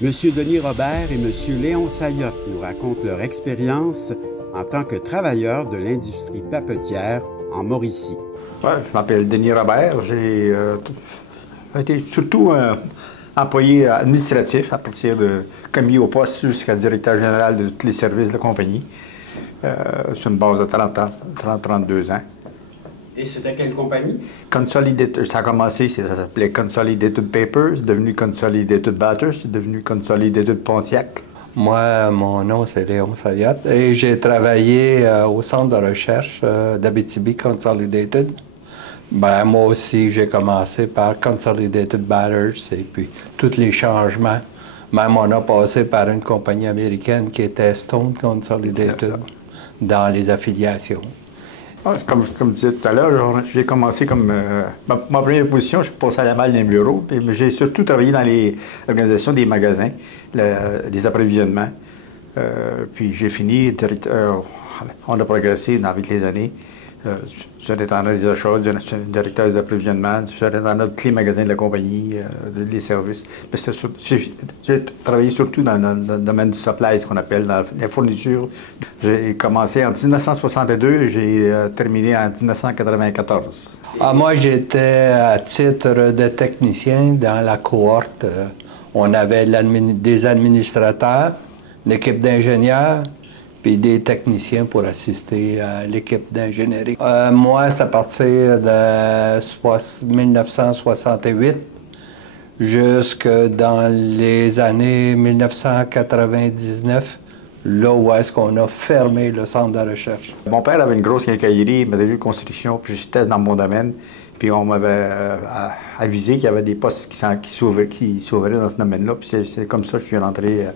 Monsieur Denis Robert et Monsieur Léon Saillotte nous racontent leur expérience en tant que travailleurs de l'industrie papetière en Mauricie. Ouais, je m'appelle Denis Robert. J'ai été surtout employé administratif à partir de commis au poste jusqu'à directeur général de tous les services de la compagnie sur une base de 30-32 ans. Et c'était quelle compagnie? Consolidated, ça a commencé, ça s'appelait Consolidated Papers, c'est devenu Consolidated Batters, c'est devenu Consolidated Pontiac. Moi, mon nom, c'est Léon Saillotte et j'ai travaillé au centre de recherche d'Abitibi Consolidated. Ben, moi aussi, j'ai commencé par Consolidated Batters et puis tous les changements. Même on a passé par une compagnie américaine qui était Stone Consolidated dans les affiliations. Comme je disais tout à l'heure, j'ai commencé comme... ma première position, je suis passé à la malle d'un bureau, mais j'ai surtout travaillé dans les organisations des magasins, des approvisionnements. Puis j'ai fini directeur... on a progressé avec les années. Surintendant des achats, directeur des approvisionnements, surintendant de tous les magasins de la compagnie, les services. J'ai travaillé surtout dans le domaine du supply, ce qu'on appelle dans la fourniture. J'ai commencé en 1962 et j'ai terminé en 1994. Moi, j'étais à titre de technicien dans la cohorte. On avait des administrateurs, l'équipe d'ingénieurs, puis des techniciens pour assister à l'équipe d'ingénierie. Moi, c'est à partir de 1968 jusque dans les années 1999, là où est-ce qu'on a fermé le centre de recherche. Mon père avait une grosse quincaillerie, matériaux de construction, puis j'étais dans mon domaine. Puis on m'avait avisé qu'il y avait des postes qui s'ouvraient dans ce domaine-là. Puis c'est comme ça que je suis rentré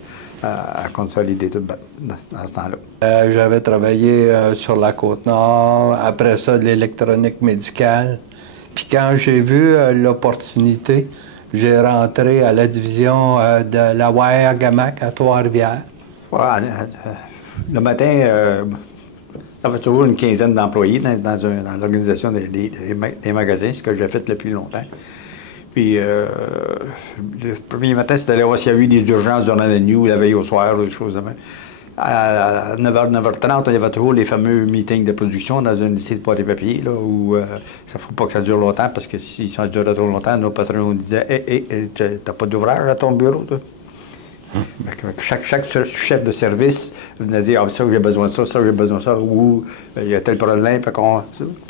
à Consolidated dans ce temps-là. J'avais travaillé sur la Côte-Nord, après ça de l'électronique médicale. Puis quand j'ai vu l'opportunité, j'ai rentré à la division de la Wire-Gamac à Trois-Rivières. Ouais, le matin, il y avait toujours une quinzaine d'employés dans l'organisation des magasins, ce que j'ai fait depuis longtemps. Puis, le premier matin, c'était d'aller voir s'il y avait eu des urgences durant la nuit ou la veille au soir, ou des choses de même. À 9h, 9h30, il y avait toujours les fameux meetings de production dans un lycée de pâte et papier, là, où ça ne faut pas que ça dure longtemps, parce que si ça durait trop longtemps, nos patrons nous disaient « Hé, t'as pas d'ouvrage à ton bureau, toi? » Chaque chef de service venait dire « Ah, ça, j'ai besoin de ça, ça, j'ai besoin de ça, ou il y a tel problème. » Pour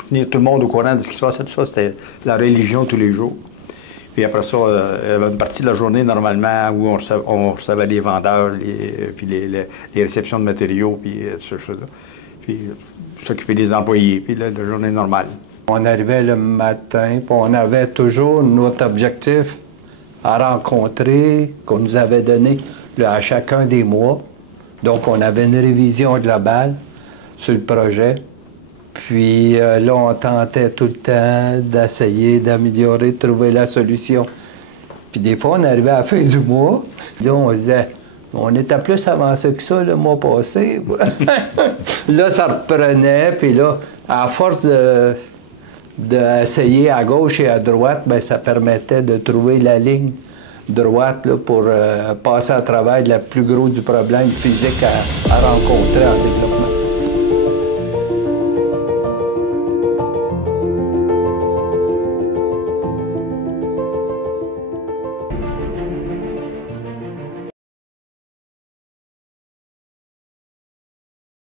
tenir tout le monde au courant de ce qui se passait, tout ça, c'était la religion tous les jours. Puis après ça, il y avait une partie de la journée, normalement, où on recevait les vendeurs, puis les réceptions de matériaux, puis ces choses-là. Puis s'occuper des employés, puis la journée normale. On arrivait le matin, puis on avait toujours notre objectif à rencontrer, qu'on nous avait donné à chacun des mois. Donc, on avait une révision globale sur le projet. Puis là, on tentait tout le temps d'essayer d'améliorer, de trouver la solution. Puis des fois, on arrivait à la fin du mois, là, on disait, on était plus avancé que ça le mois passé. Là, ça reprenait, puis là, à force d'essayer à gauche et à droite, bien, ça permettait de trouver la ligne droite là, pour passer à travers le plus gros du problème physique à rencontrer en développement.